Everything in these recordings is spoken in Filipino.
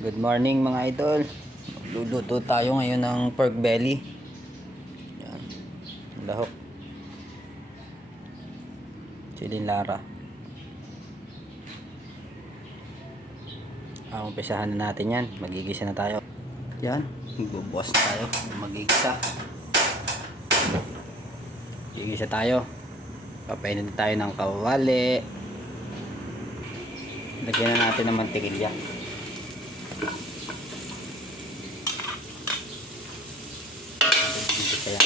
Good morning mga idol. Luluto tayo ngayon ng pork belly. Yan. Lahok. Chili Lara. Umpisahan na natin yan. Magigisa na tayo. Yan. Magbubuwas tayo. Magigisa. Gigisa tayo. Papainin tayo ng kawali. Lagyan na natin ng mantikilya. Kaya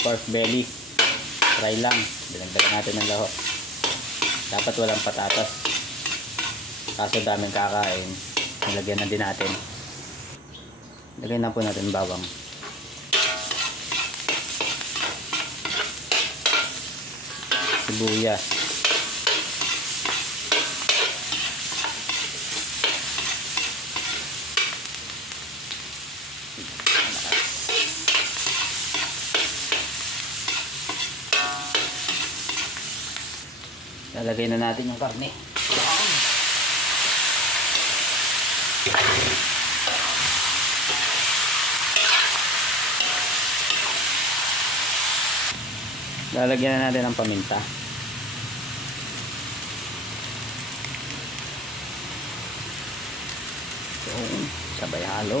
pork belly try lang, dinagdagan natin ng lahok. Dapat walang patatas, kaso daming kakain, nilagyan na din natin. Lagyan na po natin bawang, sibuyas, lalagay na natin yung karne. Lalagyan na natin ng paminta. So, sabay halo.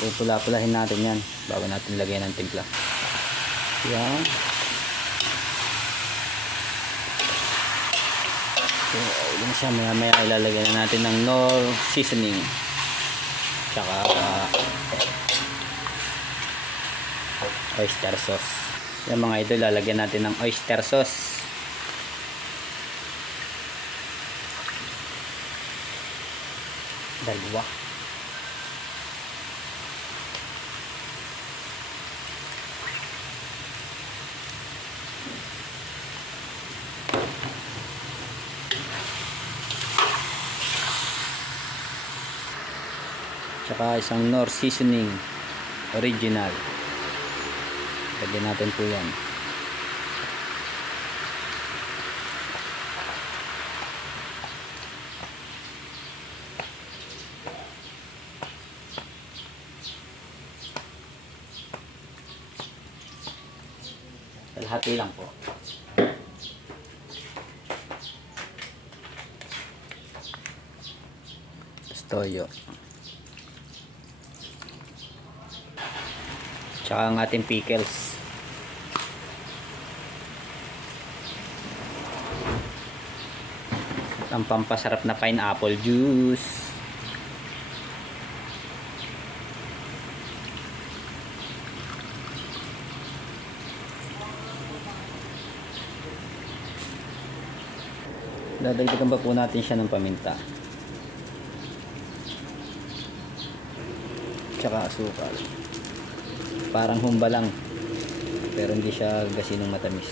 Pupula-pulahin natin yan bago natin lagyan ng timpla. Yan. So, yun siya. Maya ilalagyan na natin ng Knorr seasoning. Tsaka oyster sauce. Yan mga idol, lalagyan natin ng oyster sauce. Dalawa. Tsaka isang Knorr seasoning original. Lagyan natin po yan. Kalahati lang po. Toyo. Tsaka ang ating pickles. Ang pampasarap na pineapple juice. Dadagdagan pa po natin siya ng paminta. Tsaka asukal. Parang humba lang, pero hindi siya gasinong matamis.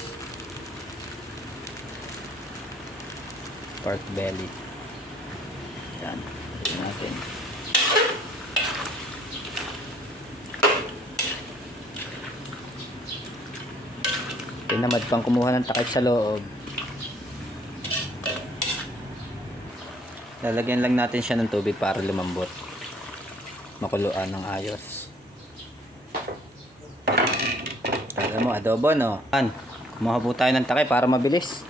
Pork belly. Yan. Tignan natin. Tinamad pang kumuha ng takip sa loob. Lalagyan lang natin siya ng tubig para lumambot. Makuluan ng ayos. Alam mo, adobo no? Kumuha po tayo ng takip para mabilis.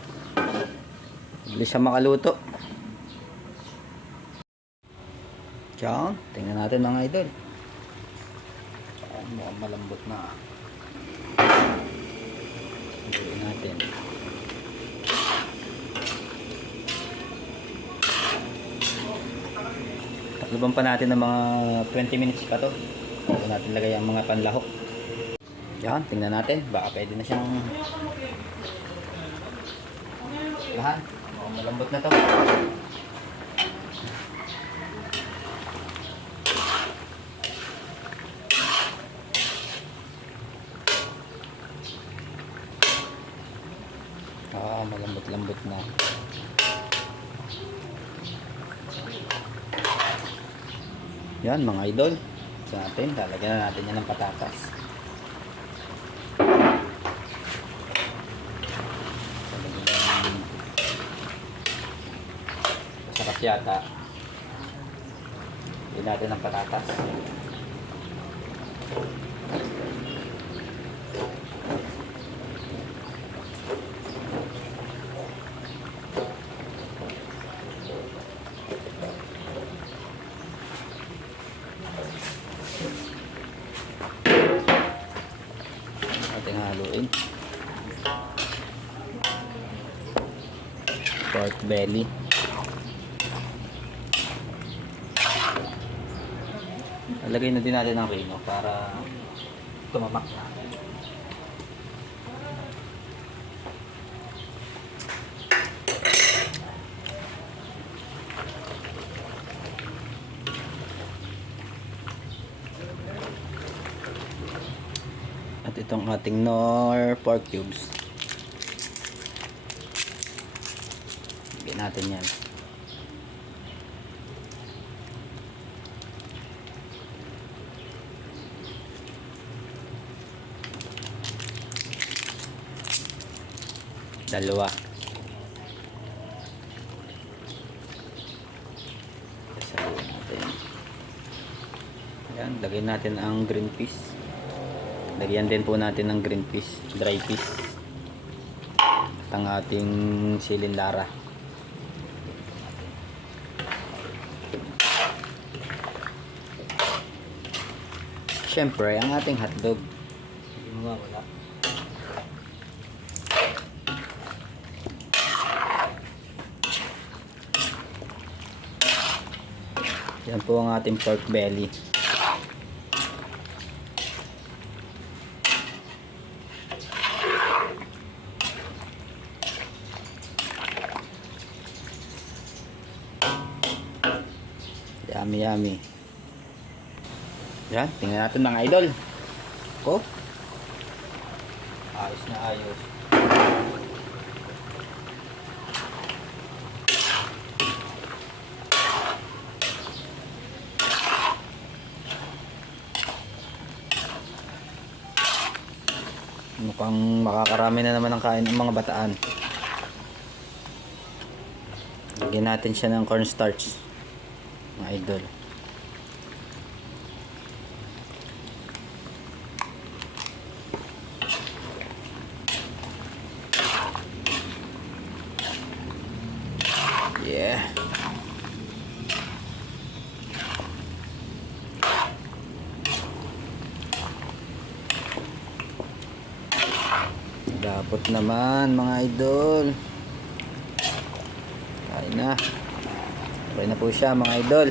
Mabilis siya makaluto. Diyan, tingnan natin mga idol. Mukhang malambot na. Tingnan natin. Takluban pa natin ng mga 20 minutes pa to. Bago natin lagay ang mga panlahok. Yan, tingnan natin. Baka pwede na siyang lahat. Mukhang malambot na to. Malambot-lambot na. Yan mga idol. Sa natin, lalagyan na natin yan ng patatas. yata. Hindi natin ng patatas. Ating haluin. Pork belly. Lagay na din natin ng reno para tumamak na. At itong ating Knorr pork cubes. Lagyan natin yan. Dalawa. Sasaluin natin. Ayan, lagyan natin ang green peas. Lagyan din po natin ng green peas, dry peas. At ang ating silin lara. Siyempre, ang ating hotdog. Hindi mawawala. Yan po ang ating pork belly. Yummy, yummy. Yan, tingnan natin mga idol. Ko. Ayos na ayos. Mukhang makakarami na naman ang kain ng mga bataan. Lagyan natin siya ng cornstarch, mga idol. Yeah. Dapat naman mga idol. Kain na. Okay na po siya mga idol.